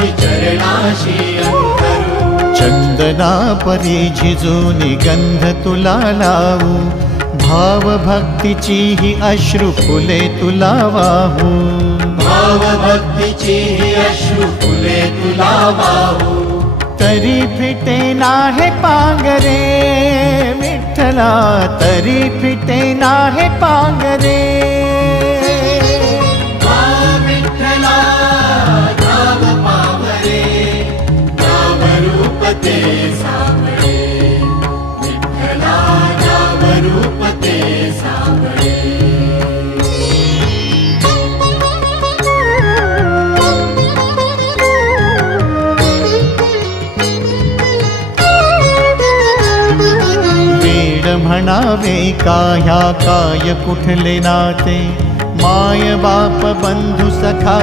माझी चरणाशी अंतरू। चंदना परी झिजूनी गंध तुला लावू, भाव भक्तीची ही अश्रु फुले तुला वाहू। भाव भक्तीची ही अश्रु फुले तुला वाहू। तरी फिटे नाहे पांगरे विठ्ठला, तरी फिटे नाहे पांगरे। विठ्ठला नाम पावरे, नाम रूप ते सावळे। विठ्ठला नाम रूप ते सावळे। म्हणावे काह्या काय कुठले नाते, माय बाप बंधु सखा